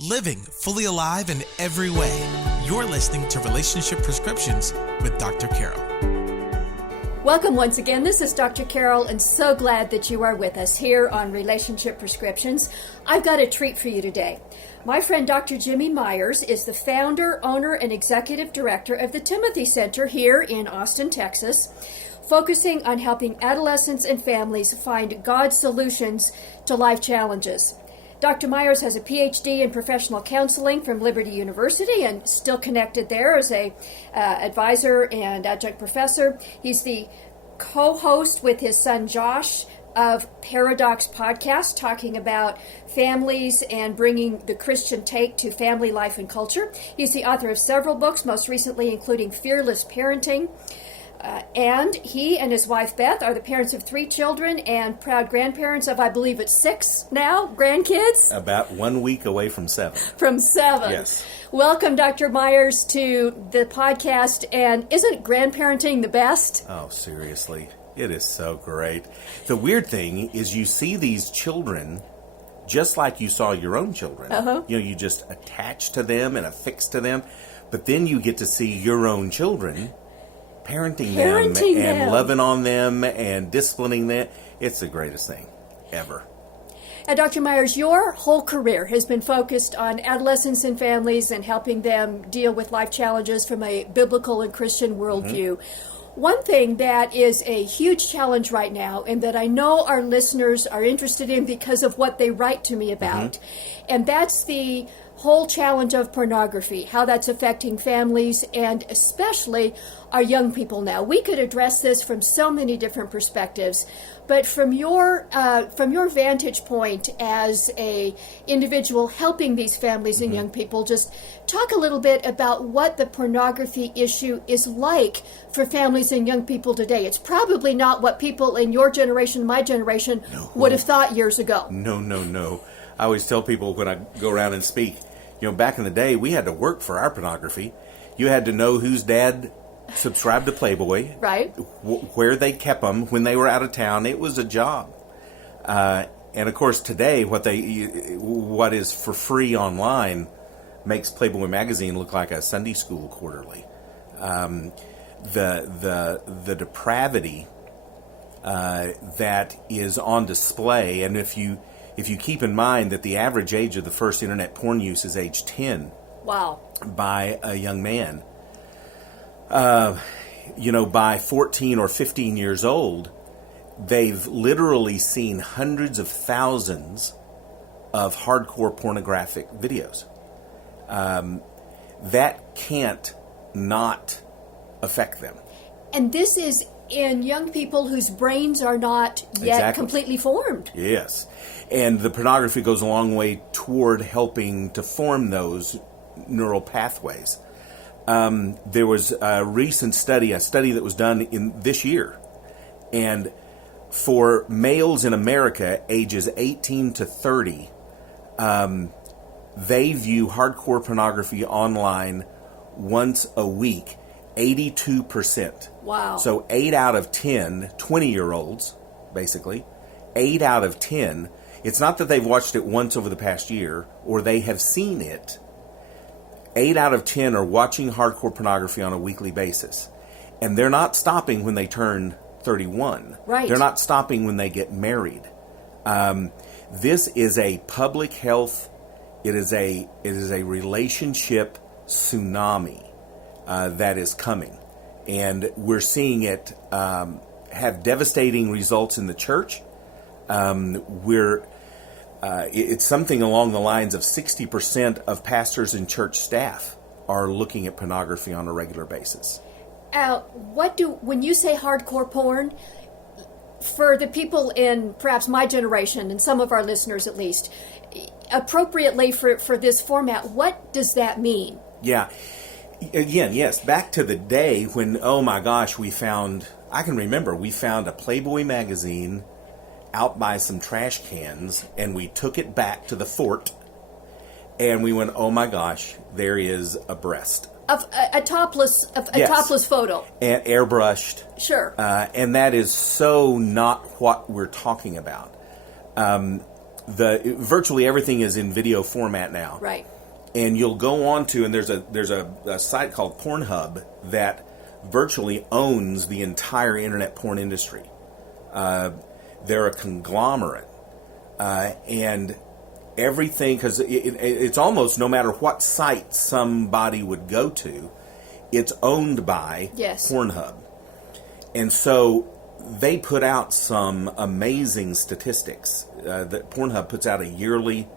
Living fully alive in every way. You're listening to Relationship Prescriptions with Dr. Carol. Welcome once again. This is Dr. Carol, and so glad that you are with us here on Relationship Prescriptions. I've got a treat for you today. My friend Dr. Jimmy Meyers is the founder, owner, and executive director of the Timothy Center here in Austin, Texas, focusing on helping adolescents and families find God's solutions to life challenges. Dr. Meyers has a PhD in professional counseling from Liberty University and still connected there as a advisor and adjunct professor. He's the co-host with his son Josh of Paradox Podcast, talking about families and bringing the Christian take to family life and culture. He's the author of several books, most recently including Fearless Parenting. And he and his wife Beth are the parents of 3 children and proud grandparents of, I believe it's 6 now, grandkids? About 1 week away from 7. From 7. Yes. Welcome, Dr. Meyers, to the podcast. And isn't grandparenting the best? Oh, seriously. It is so great. The weird thing is you see these children just like you saw your own children. You know, you just attach to them and affix to them. But then you get to see your own children parenting them and loving on them and disciplining them. It's the greatest thing ever. And Dr. Meyers, your whole career has been focused on adolescents and families and helping them deal with life challenges from a biblical and Christian worldview. One thing that is a huge challenge right now, and that I know our listeners are interested in because of what they write to me about, and that's the whole challenge of pornography, how that's affecting families and especially our young people now. We could address this from so many different perspectives, but from your vantage point as a individual helping these families and young people, just talk a little bit about what the pornography issue is like for families and young people today. It's probably not what people in your generation, my generation, would have thought years ago. No. I always tell people when I go around and speak, you know, back in the day, we had to work for our pornography. You had to know whose dad subscribed to Playboy, right? Where they kept them when they were out of town. It was a job. And of course, today, what is for free online makes Playboy magazine look like a Sunday school quarterly. The depravity that is on display, and if you keep in mind that the average age of the first internet porn use is age 10 by a young man, by 14 or 15 years old, they've literally seen hundreds of thousands of hardcore pornographic videos. That can't not affect them. And this is in young people whose brains are not yet completely formed. Yes. And the pornography goes a long way toward helping to form those neural pathways. There was a recent study that was done in this year. And for males in America, ages 18 to 30, they view hardcore pornography online once a week. 82%. Wow. So 8 out of 10 20-year-olds, basically, 8 out of 10, it's not that they've watched it once over the past year or they have seen it. 8 out of 10 are watching hardcore pornography on a weekly basis. And they're not stopping when they turn 31. Right. They're not stopping when they get married. This is a public health, it is a relationship tsunami that is coming. And we're seeing it have devastating results in the church. It's something along the lines of 60% of pastors and church staff are looking at pornography on a regular basis. When you say hardcore porn, for the people in perhaps my generation and some of our listeners at least, appropriately for this format, what does that mean? Yeah. Again, yes, back to the day when, oh my gosh, we found a Playboy magazine out by some trash cans, and we took it back to the fort, and we went, oh my gosh, there is a breast. Of a topless photo. And airbrushed. Sure. And that is so not what we're talking about. virtually everything is in video format now. Right. And you'll go on to, and there's a site called Pornhub that virtually owns the entire internet porn industry. They're a conglomerate, and everything, because it's almost no matter what site somebody would go to, it's owned by Pornhub. And so they put out some amazing statistics. That Pornhub puts out a yearly,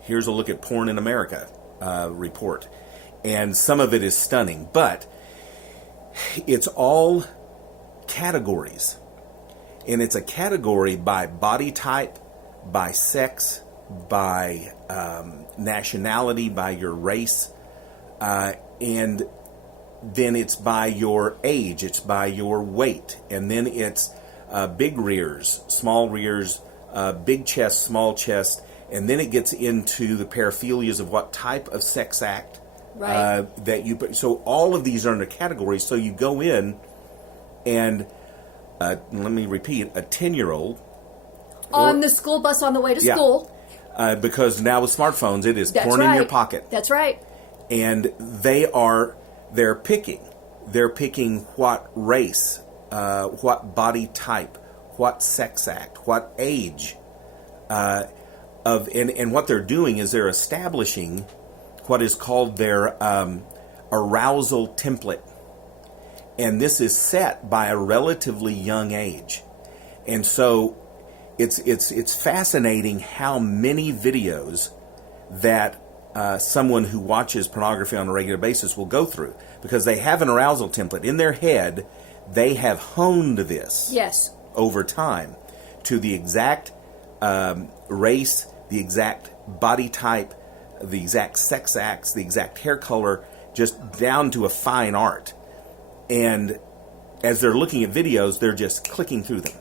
here's a look at porn in America report. And some of it is stunning, but it's all categories. And it's a category by body type, by sex, by nationality, by your race, and then it's by your age, it's by your weight, and then it's big rears, small rears, big chest, small chest, and then it gets into the paraphilias of what type of sex act that you put. So all of these are under categories. So you go in and let me repeat, a 10-year-old on the school bus on the way to school. Because now with smartphones, it is porn in your pocket. That's right. And they're picking what race, what body type, what sex act, what age, and what they're doing is they're establishing what is called their arousal template. And this is set by a relatively young age. And so it's fascinating how many videos that someone who watches pornography on a regular basis will go through, because they have an arousal template in their head. They have honed this over time to the exact race, the exact body type, the exact sex acts, the exact hair color, just down to a fine art. And as they're looking at videos, they're just clicking through them.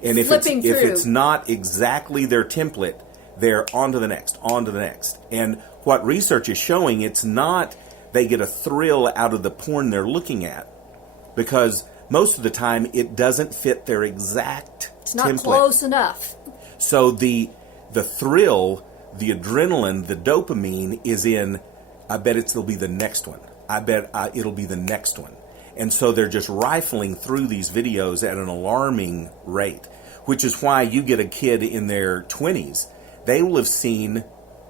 And if it's not exactly their template, they're on to the next, on to the next. And what research is showing, it's not they get a thrill out of the porn they're looking at, because most of the time it doesn't fit their exact template. It's not close enough. So the thrill, the adrenaline, the dopamine is in, I bet it'll be the next one. I bet it'll be the next one. And so they're just rifling through these videos at an alarming rate, which is why you get a kid in their 20s, they will have seen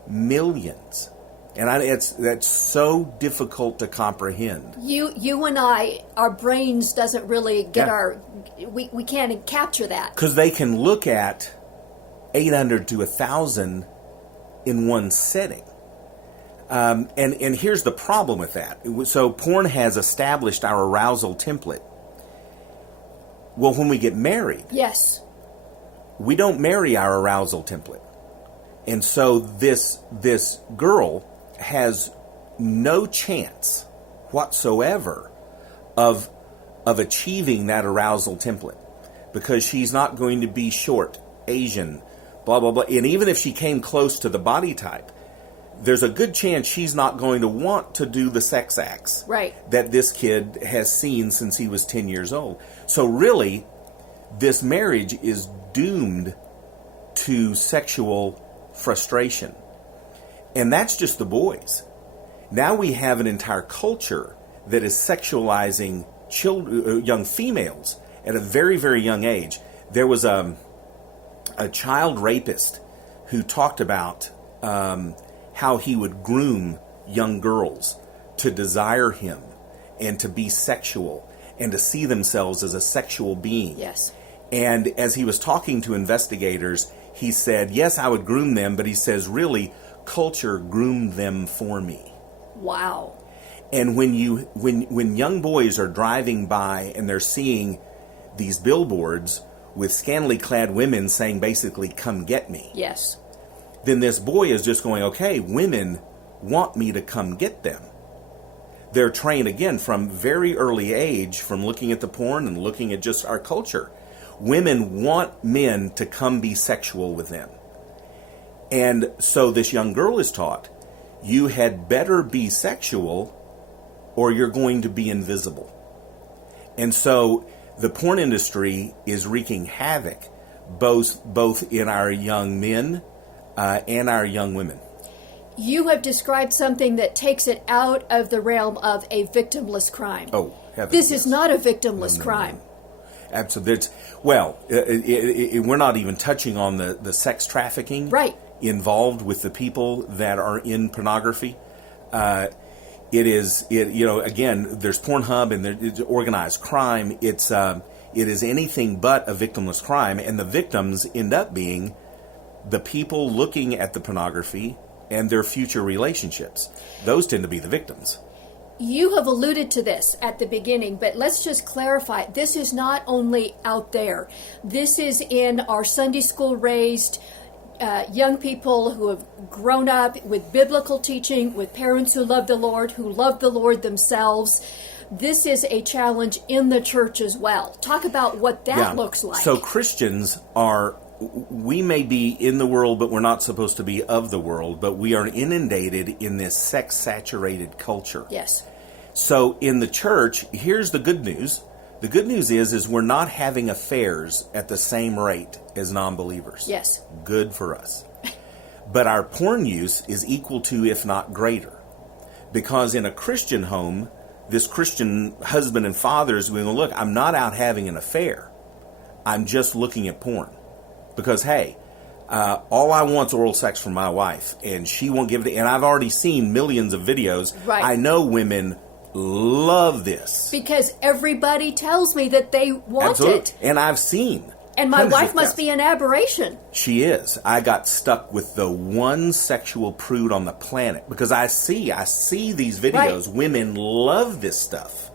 millions. And that's so difficult to comprehend. You and I, our brains doesn't really get we can't capture that. Because they can look at 800 to 1,000 in one setting. And here's the problem with that. So porn has established our arousal template. Well, when we get married, we don't marry our arousal template. And so this girl has no chance whatsoever of achieving that arousal template, because she's not going to be short, Asian, blah, blah, blah. And even if she came close to the body type, there's a good chance she's not going to want to do the sex acts that this kid has seen since he was 10 years old. So really, this marriage is doomed to sexual frustration. And that's just the boys. Now we have an entire culture that is sexualizing young females at a very, very young age. There was a child rapist who talked about how he would groom young girls to desire him and to be sexual and to see themselves as a sexual being. And as he was talking to investigators, he said, yes, I would groom them, but he says, really, culture groomed them for me. Wow. And when young boys are driving by and they're seeing these billboards with scantily clad women saying basically, come get me. Then this boy is just going, okay, women want me to come get them. They're trained, again, from very early age, from looking at the porn and looking at just our culture. Women want men to come be sexual with them. And so this young girl is taught, you had better be sexual or you're going to be invisible. And so the porn industry is wreaking havoc both in our young men and our young women. You have described something that takes it out of the realm of a victimless crime. Oh, heavens, this yes. is not a victimless crime. Absolutely. Well, we're not even touching on the sex trafficking involved with the people that are in pornography. Again, there's Pornhub and there's organized crime. It is anything but a victimless crime, and the victims end up being the people looking at the pornography and their future relationships. Those tend to be the victims. You have alluded to this at the beginning, but let's just clarify. This is not only out there. This is in our Sunday school raised young people who have grown up with biblical teaching, with parents who love the Lord themselves. This is a challenge in the church as well. Talk about what that looks like. So Christians we may be in the world, but we're not supposed to be of the world, but we are inundated in this sex-saturated culture. Yes. So in the church, here's the good news. The good news is we're not having affairs at the same rate as non-believers. Yes. Good for us. But our porn use is equal to, if not greater. Because in a Christian home, this Christian husband and father is going, look, I'm not out having an affair. I'm just looking at porn. Because, hey, all I want is oral sex from my wife, and she won't give it. And I've already seen millions of videos. Right. I know women love this. Because everybody tells me that they want it. And I've seen. And my wife must be an aberration. She is. I got stuck with the one sexual prude on the planet. Because I see these videos. Right. Women love this stuff.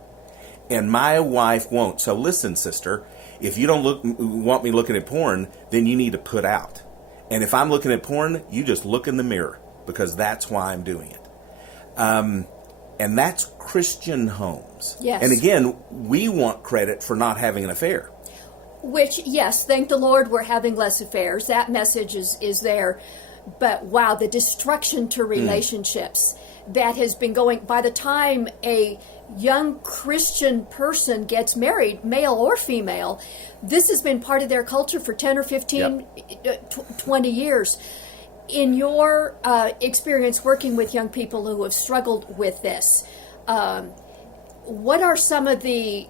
And my wife won't. So listen, sister. If you don't want me looking at porn, then you need to put out. And if I'm looking at porn, you just look in the mirror, because that's why I'm doing it. And that's Christian homes. Yes. And again, we want credit for not having an affair. Which, yes, thank the Lord we're having less affairs. That message is there. But wow, the destruction to relationships that has been going. By the time a young Christian person gets married, male or female, this has been part of their culture for 10 or 15, 20 years. In your experience working with young people who have struggled with this, what are some of the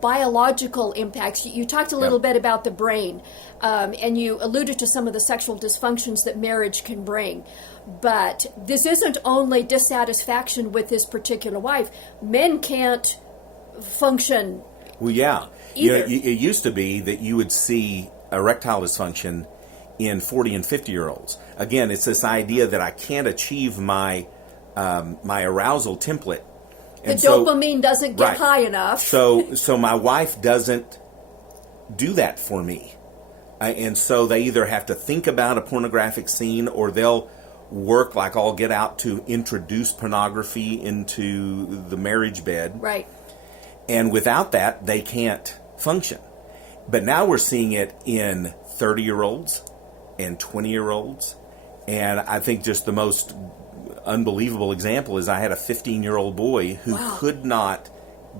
biological impacts? You talked a little bit about the brain, and you alluded to some of the sexual dysfunctions that marriage can bring. But this isn't only dissatisfaction with this particular wife. Men can't function. Well, yeah. Either. It used to be that you would see erectile dysfunction in 40 and 50-year-olds. Again, it's this idea that I can't achieve my arousal template. And the dopamine doesn't get high enough. So my wife doesn't do that for me. And so they either have to think about a pornographic scene, or they'll work like all get out to introduce pornography into the marriage bed. Right. And without that, they can't function. But now we're seeing it in 30-year-olds and 20-year-olds. And I think just the most unbelievable example is I had a 15-year-old boy who could not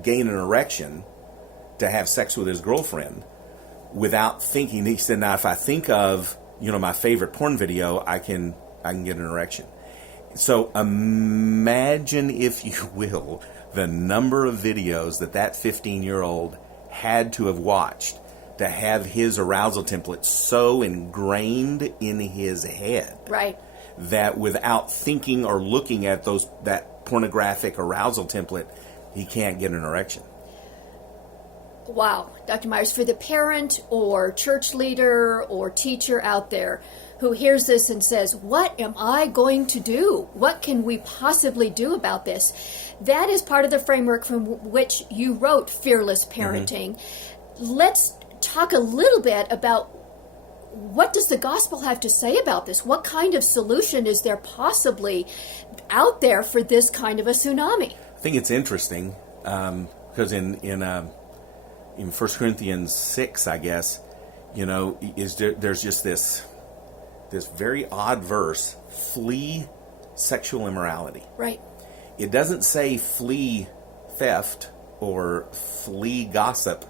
gain an erection to have sex with his girlfriend without thinking. He said, now if I think of, my favorite porn video, I can get an erection. So imagine, if you will, the number of videos that 15-year-old had to have watched to have his arousal template so ingrained in his head. Right. That without thinking or looking at that pornographic arousal template, he can't get an erection. Wow. Dr. Meyers, for the parent or church leader or teacher out there who hears this and says, what am I going to do? What can we possibly do about this? That is part of the framework from which you wrote Fearless Parenting. Let's talk a little bit about, what does the gospel have to say about this? What kind of solution is there possibly out there for this kind of a tsunami? I think it's interesting because in 1 Corinthians 6, I guess, there's just this very odd verse: flee sexual immorality. Right. It doesn't say flee theft or flee gossip,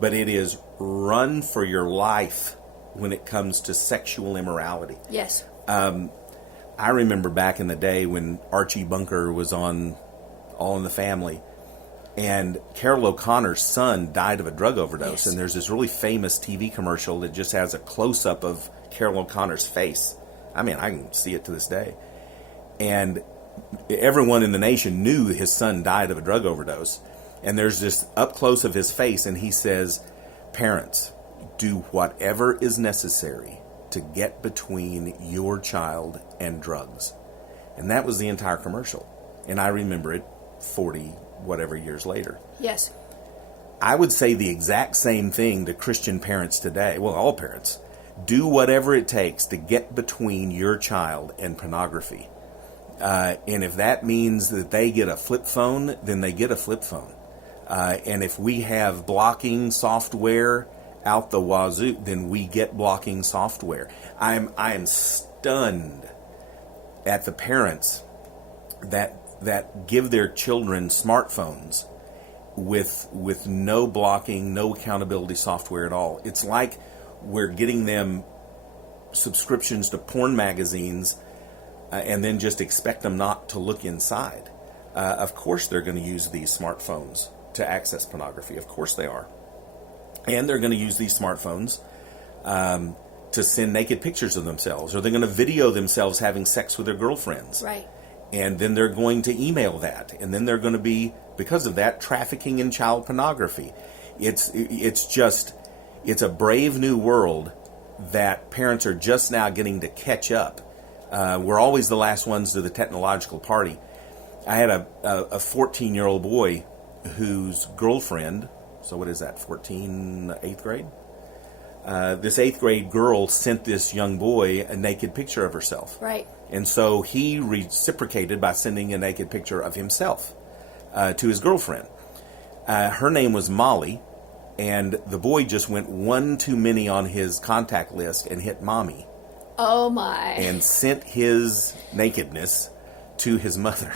but it is run for your life when it comes to sexual immorality. Yes. I remember back in the day when Archie Bunker was on All in the Family, and Carol O'Connor's son died of a drug overdose. Yes. And there's this really famous TV commercial that just has a close-up of Carol O'Connor's face. I mean, I can see it to this day. And everyone in the nation knew his son died of a drug overdose. And there's this up close of his face, and he says, "Parents, do whatever is necessary to get between your child and drugs." And that was the entire commercial. And I remember it 40 whatever years later. Yes. I would say the exact same thing to Christian parents today. Well, all parents. Do whatever it takes to get between your child and pornography. And if that means that they get a flip phone, then they get a flip phone. And if we have blocking software out the wazoo, then we get blocking software. I am stunned at the parents that give their children smartphones with no blocking, no accountability software at all. It's like we're getting them subscriptions to porn magazines and then just expect them not to look inside. Of course they're going to use these smartphones to access pornography. Of course they are. And they're going to use these smartphones to send naked pictures of themselves, or they're going to video themselves having sex with their girlfriends. Right. And then they're going to email that. And then they're going to be, because of that, trafficking in child pornography. It's a brave new world that parents are just now getting to catch up. We're always the last ones to the technological party. I had a 14-year-old boy whose girlfriend, so what is that, 14, 8th grade? This 8th grade girl sent this young boy a naked picture of herself. Right. And so he reciprocated by sending a naked picture of himself to his girlfriend. Her name was Molly, and the boy just went one too many on his contact list and hit mommy. Oh, my. And sent his nakedness to his mother.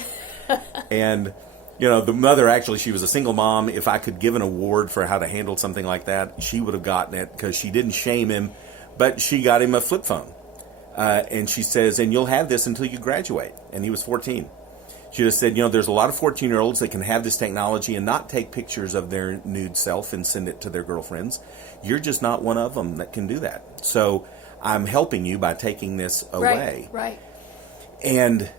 And, you know, the mother, actually, she was a single mom. If I could give an award for how to handle something like that, she would have gotten it, because she didn't shame him, but she got him a flip phone. And she says, "And you'll have this until you graduate." And he was 14. She just said, you know, there's a lot of 14-year-olds that can have this technology and not take pictures of their nude self and send it to their girlfriends. You're just not one of them that can do that. So I'm helping you by taking this away. Right. And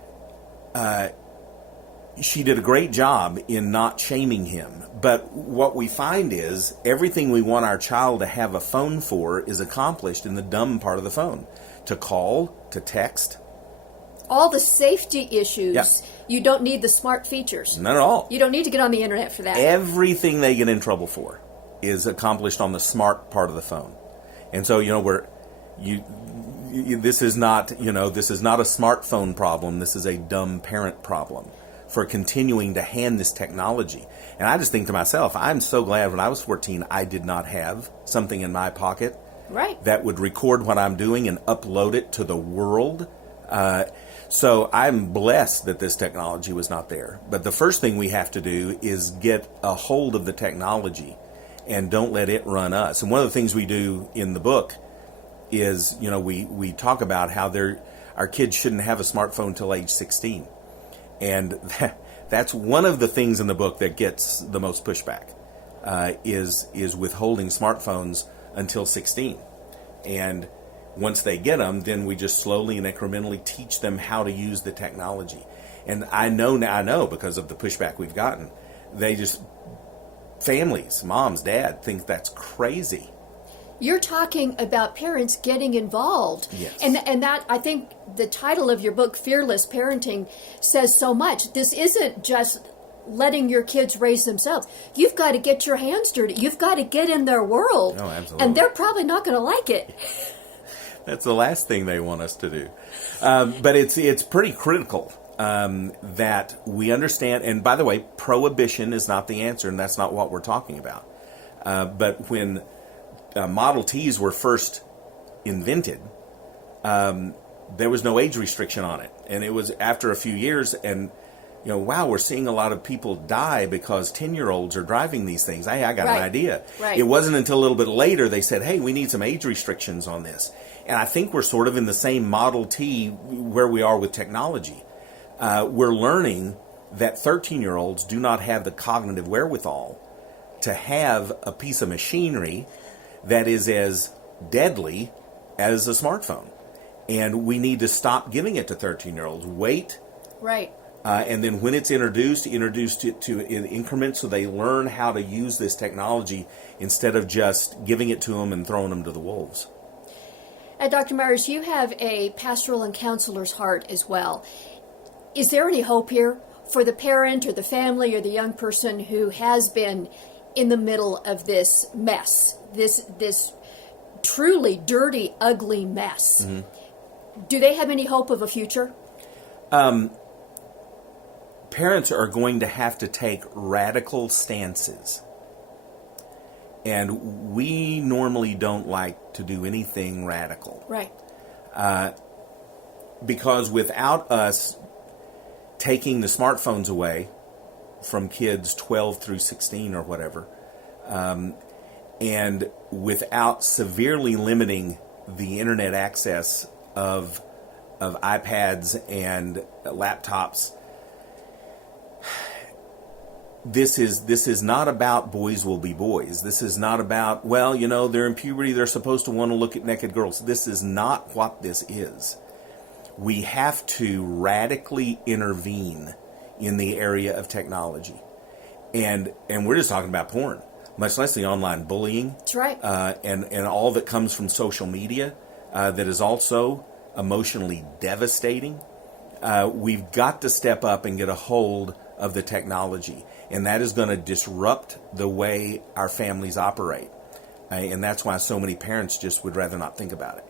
she did a great job in not shaming him. But what we find is everything we want our child to have a phone for is accomplished in the dumb part of the phone. To call, to text. All the safety issues, Yep. You don't need the smart features. Not at all. You don't need to get on the internet for that. Everything they get in trouble for is accomplished on the smart part of the phone. And so, you know, this is not a smartphone problem. This is a dumb parent problem for continuing to hand this technology. And I just think to myself, I'm so glad when I was 14, I did not have something in my pocket Right. that would record what I'm doing and upload it to the world. So I'm blessed that this technology was not there. But the first thing we have to do is get a hold of the technology and don't let it run us. And one of the things we do in the book is, you know, we talk about how our kids shouldn't have a smartphone till age 16. And that's one of the things in the book that gets the most pushback, is withholding smartphones until 16. And once they get them, then we just slowly and incrementally teach them how to use the technology. And I know because of the pushback we've gotten, families, moms, dad, think that's crazy. You're talking about parents getting involved. Yes. And that, I think the title of your book, Fearless Parenting, says so much. This isn't just letting your kids raise themselves. You've got to get your hands dirty. You've got to get in their world. Oh, absolutely. And they're probably not going to like it. That's the last thing they want us to do. But it's pretty critical that we understand. And by the way, prohibition is not the answer, and that's not what we're talking about. But when Model Ts were first invented, there was no age restriction on it. And it was after a few years, and wow, we're seeing a lot of people die because 10-year-olds are driving these things. Hey, I got an idea. Right. It wasn't until a little bit later they said, hey, we need some age restrictions on this. And I think we're sort of in the same Model T where we are with technology. We're learning that 13-year-olds do not have the cognitive wherewithal to have a piece of machinery that is as deadly as a smartphone. And we need to stop giving it to 13-year-olds. Wait. Right. And then when it's introduced it to in increments so they learn how to use this technology instead of just giving it to them and throwing them to the wolves. Dr. Meyers, you have a pastoral and counselor's heart as well. Is there any hope here for the parent or the family or the young person who has been in the middle of this mess, this truly dirty, ugly mess? Mm-hmm. Do they have any hope of a future? Parents are going to have to take radical stances. And we normally don't like to do anything radical. Right. Because without us taking the smartphones away from kids 12 through 16 or whatever, and without severely limiting the internet access of iPads and laptops, this is not about boys will be boys. This is not about, they're in puberty, they're supposed to want to look at naked girls. This is not what this is. We have to radically intervene in the area of technology. And we're just talking about porn, much less the online bullying. That's right. And all that comes from social media that is also emotionally devastating. We've got to step up and get a hold of the technology. And that is going to disrupt the way our families operate. And that's why so many parents just would rather not think about it.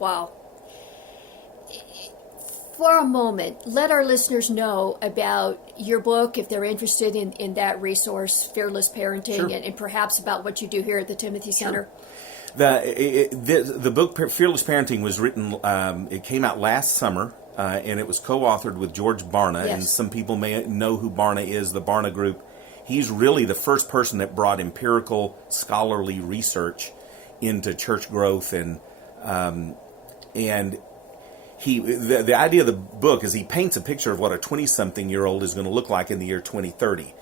Wow. For a moment, let our listeners know about your book, if they're interested in that resource, Fearless Parenting, Sure. and perhaps about what you do here at the Timothy Center. Sure. The book, Fearless Parenting, was written, it came out last summer. And it was co-authored with George Barna, yes. And some people may know who Barna is, the Barna Group. He's really the first person that brought empirical, scholarly research into church growth, and the idea of the book is he paints a picture of what a 20-something-year-old is going to look like in the year 2030,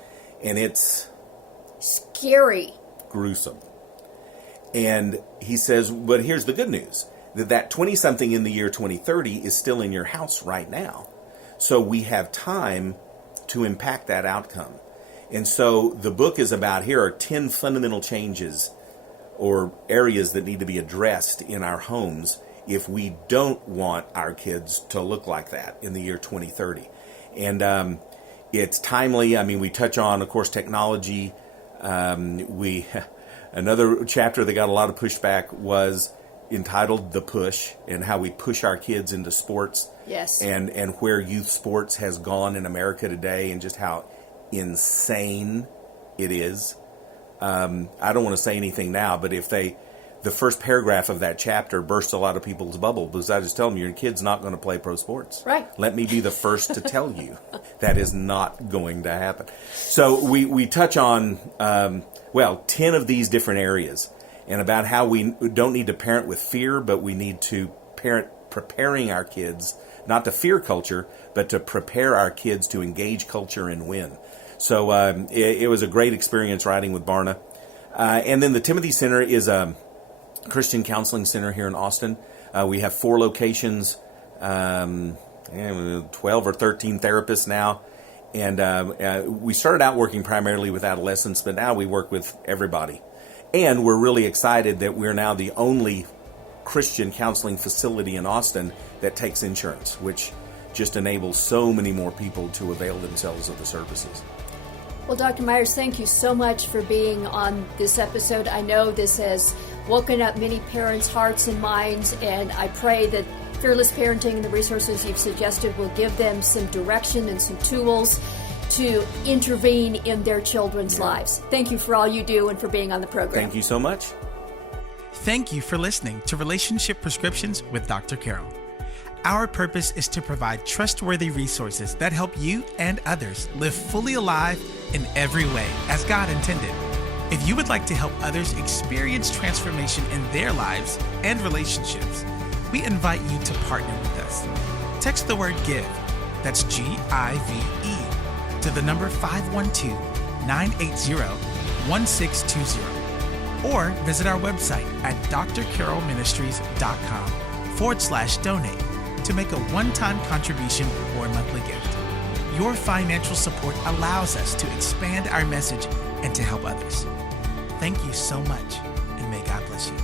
and it's scary, gruesome. And he says, but here's the good news. That 20-something in the year 2030 is still in your house right now. So we have time to impact that outcome. And so the book is about, here are 10 fundamental changes or areas that need to be addressed in our homes if we don't want our kids to look like that in the year 2030. And it's timely. I mean, we touch on, of course, technology. Another chapter that got a lot of pushback was entitled The Push, and how we push our kids into sports. Yes. And where youth sports has gone in America today, and just how insane it is. I don't want to say anything now, but if the first paragraph of that chapter bursts a lot of people's bubble, because I just tell them, your kid's not going to play pro sports. Right. Let me be the first to tell you that is not going to happen. So we touch on, 10 of these different areas, and about how we don't need to parent with fear, but we need to parent preparing our kids, not to fear culture, but to prepare our kids to engage culture and win. So it was a great experience writing with Barna. And then the Timothy Center is a Christian counseling center here in Austin. We have 4 locations, 12 or 13 therapists now. And we started out working primarily with adolescents, but now we work with everybody. And we're really excited that we're now the only Christian counseling facility in Austin that takes insurance, which just enables so many more people to avail themselves of the services. Well, Dr. Meyers, thank you so much for being on this episode. I know this has woken up many parents' hearts and minds, and I pray that Fearless Parenting and the resources you've suggested will give them some direction and some tools to intervene in their children's lives. Thank you for all you do and for being on the program. Thank you so much. Thank you for listening to Relationship Prescriptions with Dr. Carol. Our purpose is to provide trustworthy resources that help you and others live fully alive in every way as God intended. If you would like to help others experience transformation in their lives and relationships, we invite you to partner with us. Text the word GIVE, that's G-I-V-E, to the number 512-980-1620. Or visit our website at drcarrollministries.com/donate to make a one-time contribution or monthly gift. Your financial support allows us to expand our message and to help others. Thank you so much, and may God bless you.